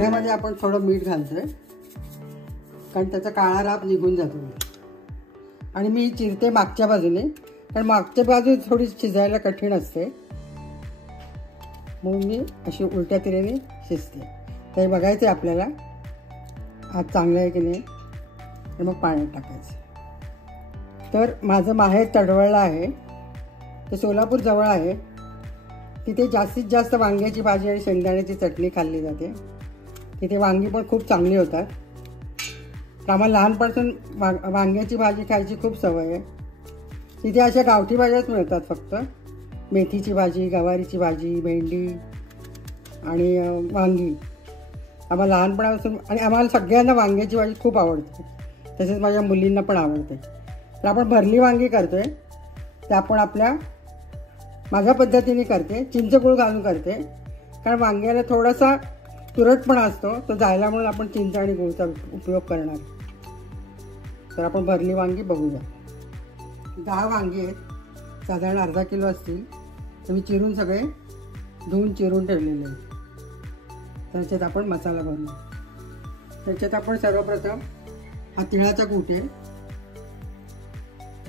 पाण्यामध्ये आपण थोडं मीठ घालतोय कारण त्याचा काळा राब निघून जातो. आणि मी चिरते मागच्या बाजूने कारण मागच्या बाजू थोडी शिजायला कठीण असते, म्हणून मी अशी उलट्या तिरेने शिजते. ते बघायचं आहे आपल्याला आज चांगलं आहे की नाही, तर मग पाण्यात टाकायचं. तर माझं माहेर तडवळला आहे, ते सोलापूर जवळ आहे. तिथे जास्तीत जास्त वांग्याची भाजी आणि शेंगदाण्याची चटणी खाल्ली जाते. तिथे वांगी पण खूप चांगली होतात. तर आम्हाला लहानपासून वांग्याची भाजी खायची खूप सवय आहे. तिथे अशा गावठी भाज्याच मिळतात फक्त, मेथीची भाजी, गवारीची भाजी, भेंडी आणि वांगी. आम्हाला लहानपणापासून आणि आम्हाला सगळ्यांना वांग्याची भाजी खूप आवडते, तसेच माझ्या मुलींना पण आवडते. तर आपण भरली वांगी करतो आहे, ते आपण माझ्या पद्धतीने करते, चिंचगूळ घालून करते. कारण वांग्याला थोडासा तुरटपणा असतो, तो जायला म्हणून आपण चिंच आणि गूळचा उपयोग करणार. तर आपण भरली वांगी बघूया. 10 वांगी आहेत, साधारण अर्धा किलो असतील. तर मी चिरून सगळे धुवून चिरून ठेवलेले आहेत. त्याच्यात आपण मसाला भरूया. त्याच्यात आपण सर्वप्रथम हा तिळाचा कूट आहे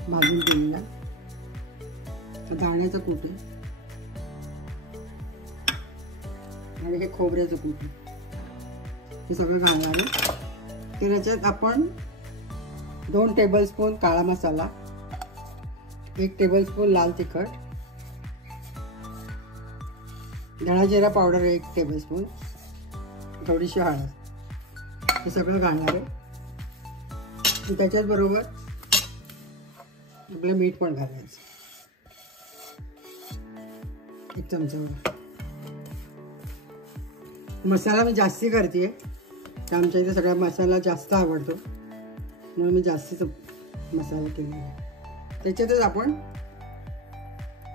भाजून केलेला, दाण्याचं कूट आहे आणि हे खोबऱ्याचं कूट आहे. हे सगळं घालणार आहे. त्याच्यात आपण 2 टेबलस्पून काळा मसाला, 1 टेबलस्पून लाल तिखट, धणा जिरा पावडर 1 टेबलस्पून, थोडीशी हळद, हे सगळं घालणार आहे. त्याच्याच बरोबर आपलं मीठ पण घालायचं 1 चमचा. मसाला मी जास्ती करते, तर आमच्या इथे सगळा मसाला जास्त आवडतो, म्हणून मी जास्तीच मसाला केलेला आहे. त्याच्यातच आपण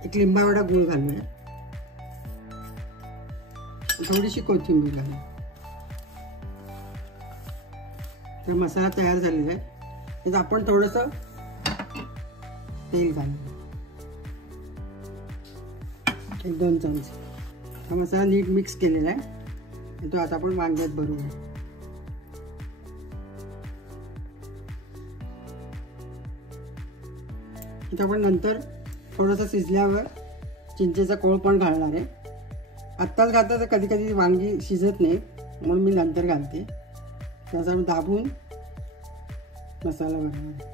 1 लिंबा एवढा गूळ घालूया, थोडीशी कोथिंबीर घालूया. तर मसाला तयार झालेला आहे. त्यात आपण थोडंसं तेल घालूया, 1-2 चमचे. हा मसाला नीट मिक्स केलेला आहे, तो आता आपण वांग्यात भरूया. इथं आपण नंतर थोडंसं शिजल्यावर चिंचेचा कोळ पण घालणार आहे. आत्ताच घालता तर कधी कधी वांगी शिजत नाही, म्हणून मी नंतर घालते. त्याचा दाबून मसाला भरणार.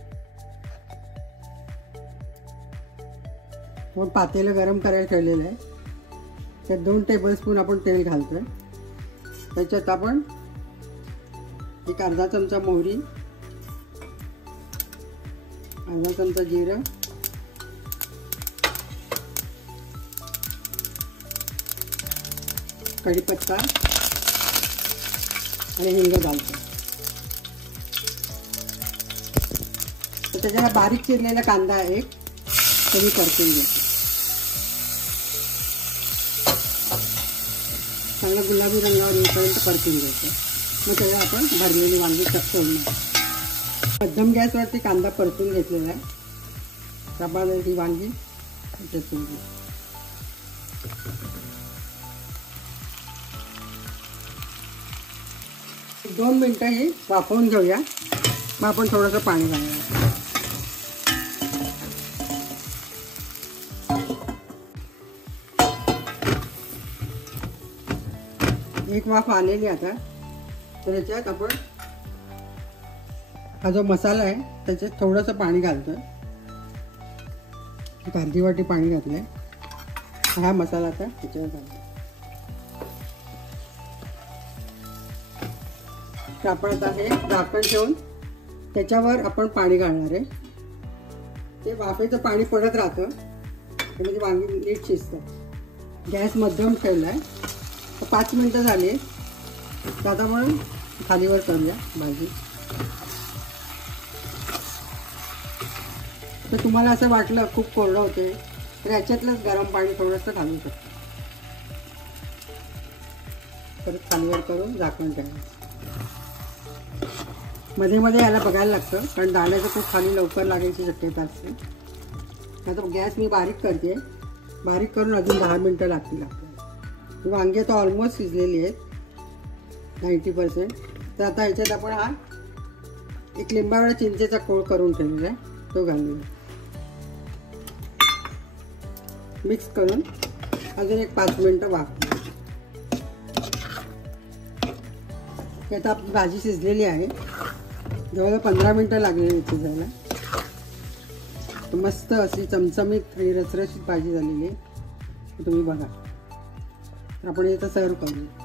मग पातेलं गरम करायला ठेवलेलं आहे, त्यात 2 टेबलस्पून आपण तेल घालतोय. त्याच्यात आपण 1 अर्धा चमचा मोहरी, अर्धा चमचा जिरं, कढीपत्ता आणि हिंग घालतो. तर त्याच्याला बारीक चिरलेला कांदा 1 कमी परतून घेतो. चांगला गुलाबी रंगावर येईपर्यंत परतून घ्यायचं. मग त्याला आपण भरलेली वांगी सोडणार. मध्यम गॅसवरती कांदा परतून घेतलेला आहे. आपण ही वांगी परतून घेऊ. 2 मिनटं हे वाफवून घेऊया. मग आपण थोडंसं पाणी घालूया. एक वाफ आलेली आता. तर याच्यात आपण हा जो मसाला आहे त्याच्यात थोडंसं पाणी घालतोय. 1 अर्धी वाटी पाणी घातलंय. हा मसाला आता त्याच्यावर घालतो. तर आपण आता हे झाकण ठेवून त्याच्यावर आपण पाणी घालणार आहे. ते वाफेचं पाणी पडत राहतं, म्हणजे वांगी नीट शिजतं. गॅस मध्यम ठेवला आहे. 5 मिनटं झाली. आता म्हणून खालीवर करूया भाजी. तर तुम्हाला असं वाटलं खूप कोरडं होते तर याच्यातलंच गरम पाणी थोडंसं घालू शकतो. परत खालीवर करून झाकण ठेवायचं. मध्ये मध्ये याला बघायला लागतं, कारण दाण्याचं खूप खाली लवकर लागायची शक्यता असते. आता गॅस मी बारीक करते. बारीक करून अजून 10 मिनटं लागतील आपल्याला. वांगी आता ऑलमोस्ट शिजलेली आहेत. 90%. तर आता ह्याच्यात आपण हा एक लिंबावळा चिंचेचा कोळ करून ठेवलेला आहे तो घालूया. मिक्स करून अजून एक 5 मिनिटं वाफवू. आता आपली भाजी शिजलेली आहे. जवळजवळ 15 मिनिटं लागलेली शिजायला. मस्त अशी चमचमीत आणि रसरशीत भाजी झालेली आहे. तुम्ही बघा. आपण इथं सर्व करू.